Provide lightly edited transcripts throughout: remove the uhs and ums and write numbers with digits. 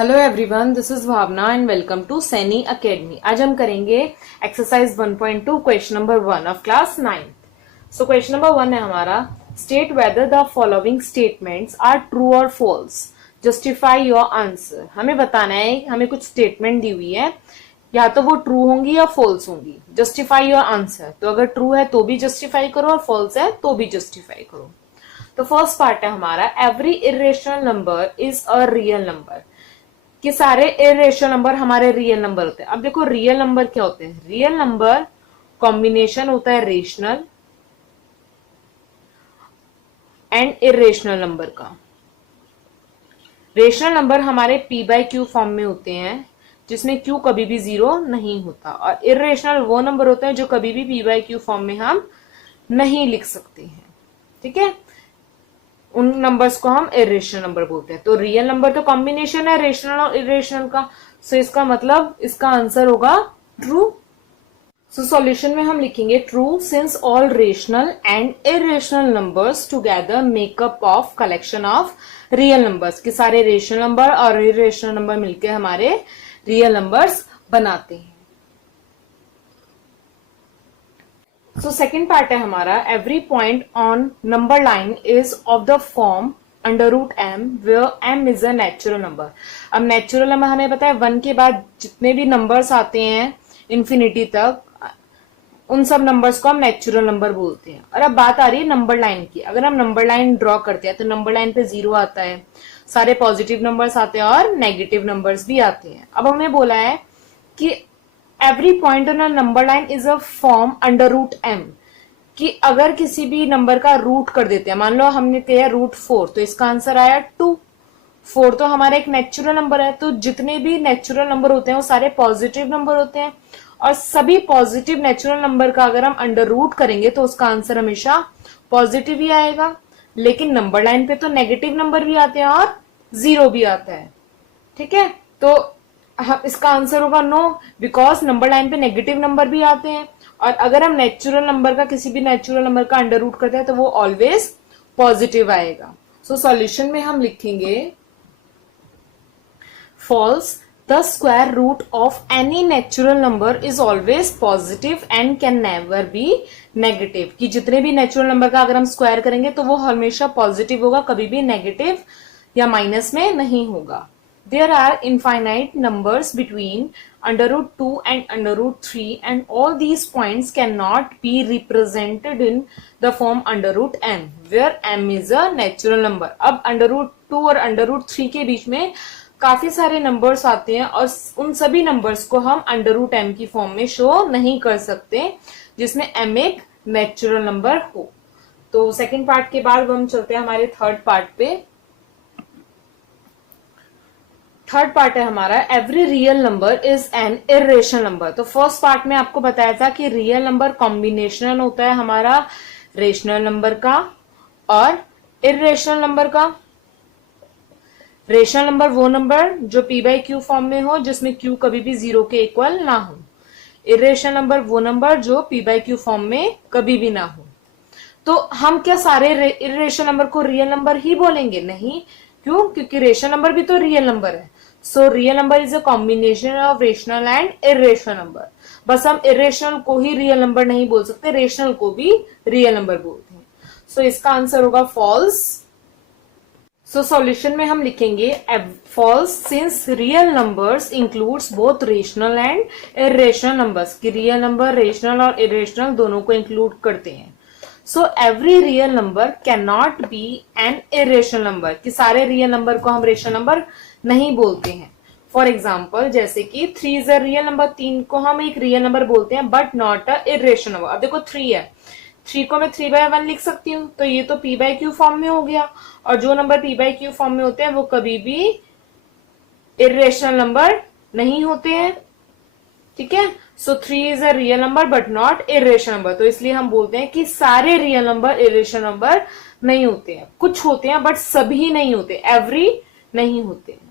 Hello everyone, this is Bhavna and welcome to Saini academy. आज हम करेंगे exercise 1.2 question number 1 of class 9। So question number 1 है हमारा, state whether the following statements are true और false, justify your answer. हमें बताना है, हमें कुछ स्टेटमेंट दी हुई है, या तो वो ट्रू होंगी या फॉल्स होंगी। जस्टिफाई योर आंसर, तो अगर ट्रू है तो भी जस्टिफाई करो और फॉल्स है तो भी जस्टिफाई करो। तो फर्स्ट पार्ट है हमारा, every irrational number is a real number, कि सारे इरेशनल नंबर हमारे रियल नंबर होते हैं। अब देखो रियल नंबर क्या होते हैं, रियल नंबर कॉम्बिनेशन होता है रेशनल एंड इरेशनल नंबर का। रेशनल नंबर हमारे पी बाई क्यू फॉर्म में होते हैं जिसमें क्यू कभी भी जीरो नहीं होता, और इरेशनल वो नंबर होते हैं जो कभी भी पी बाई क्यू फॉर्म में हम नहीं लिख सकते हैं। ठीक है, उन नंबर्स को हम इरेशनल नंबर बोलते हैं। तो रियल नंबर तो कॉम्बिनेशन है रेशनल और इरेशनल का, सो इसका मतलब इसका आंसर होगा ट्रू। सो सॉल्यूशन में हम लिखेंगे true since all rational and irrational numbers together makeup of collection of real numbers, कि सारे रेशनल नंबर और इरेशनल नंबर मिलकर हमारे रियल नंबर्स बनाते हैं। सो सेकेंड पार्ट है हमारा, every point on number line is of the form under root M where M is a natural number. अब नेचुरल नंबर हमें पता है 1 के बाद जितने भी नंबर्स आते हैं इंफिनिटी तक, उन सब नंबर्स को हम नेचुरल नंबर बोलते हैं। और अब बात आ रही है नंबर लाइन की। अगर हम नंबर लाइन ड्रॉ करते हैं तो नंबर लाइन पे 0 आता है, सारे पॉजिटिव नंबर्स आते हैं और नेगेटिव नंबर्स भी आते हैं। अब हमें बोला है कि every point on a number line is a form under root M, कि अगर किसी भी नंबर का रूट कर देते हैं, मान लो हमने किया रूट 4, तो इसका आंसर आया 2। 4 तो हमारा एक नेचुरल नंबर है, तो जितने भी नेचुरल नंबर होते हैं वो सारे पॉजिटिव नंबर होते हैं, और सभी पॉजिटिव नेचुरल नंबर का अगर हम अंडर रूट करेंगे तो उसका आंसर हमेशा पॉजिटिव ही आएगा। लेकिन नंबर लाइन पे तो नेगेटिव नंबर भी आते हैं और 0 भी आता है। ठीक है, तो इसका आंसर होगा नो, बिकॉज नंबर लाइन पे नेगेटिव नंबर भी आते हैं, और अगर हम नेचुरल नंबर का किसी भी नेचुरल नंबर का अंडर रूट करते हैं तो वो ऑलवेज पॉजिटिव आएगा। सो सॉल्यूशन में हम लिखेंगे false, the square root of any natural number is always positive and can never be negative, कि जितने भी नेचुरल नंबर का अगर हम स्क्वायर करेंगे तो वो हमेशा पॉजिटिव होगा, कभी भी नेगेटिव या माइनस में नहीं होगा। There are infinite numbers between under root 2 and under root 3, and all these points cannot be represented in the form under root m, where m is a natural number. अब under root 2 और under root 3 के बीच में काफी सारे numbers आते हैं, और उन सभी नंबर्स को हम अंडर रूट m की फॉर्म में शो नहीं कर सकते जिसमें m एक नेचुरल नंबर हो। तो सेकेंड पार्ट के बाद हम चलते हैं हमारे थर्ड पार्ट पे। थर्ड पार्ट है हमारा, every real number is an irrational number. तो फर्स्ट पार्ट में आपको बताया था कि रियल नंबर कॉम्बिनेशनल होता है हमारा रेशनल नंबर का और इरेशनल नंबर का। रेशनल नंबर वो नंबर जो पी बाई क्यू फॉर्म में हो, जिसमें क्यू कभी भी 0 के इक्वल ना हो। इरेशनल नंबर वो नंबर जो पी बाई क्यू फॉर्म में कभी भी ना हो। तो हम क्या सारे इरेशनल नंबर को रियल नंबर ही बोलेंगे? नहीं, क्यों? क्योंकि रेशनल नंबर भी तो रियल नंबर है। So real number is a combination of rational and irrational number. बस हम इरेशनल को ही रियल नंबर नहीं बोल सकते, रेशनल को भी रियल नंबर बोलते हैं। सो इसका आंसर होगा फॉल्स। सो सॉल्यूशन में हम लिखेंगे false since real numbers includes both rational and irrational numbers, कि रियल नंबर रेशनल और इरेशनल दोनों को इंक्लूड करते हैं। So every real number can not be an irrational number, कि सारे रियल नंबर को हम रेशनल नंबर नहीं बोलते हैं। फॉर एग्जाम्पल जैसे कि 3 इज अ रियल नंबर, 3 को हम एक रियल नंबर बोलते हैं but not a irrational number. अब देखो 3 है, 3 को मैं 3/1 लिख सकती हूँ, तो ये तो पी बाई क्यू फॉर्म में हो गया, और जो number P by Q form में होते हैं वो कभी भी इरेशनल नंबर नहीं होते हैं। ठीक है, सो 3 is a real number but not irrational number, तो इसलिए हम बोलते हैं कि सारे रियल नंबर इरेशनल नंबर नहीं होते हैं। कुछ होते हैं बट सभी नहीं होते, एवरी नहीं होते हैं।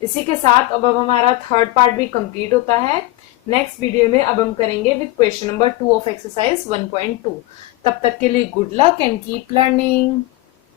इसी के साथ अब हमारा थर्ड पार्ट भी कंप्लीट होता है। नेक्स्ट वीडियो में अब हम करेंगे with question number 2 of exercise 1.2। तब तक के लिए good luck and keep learning.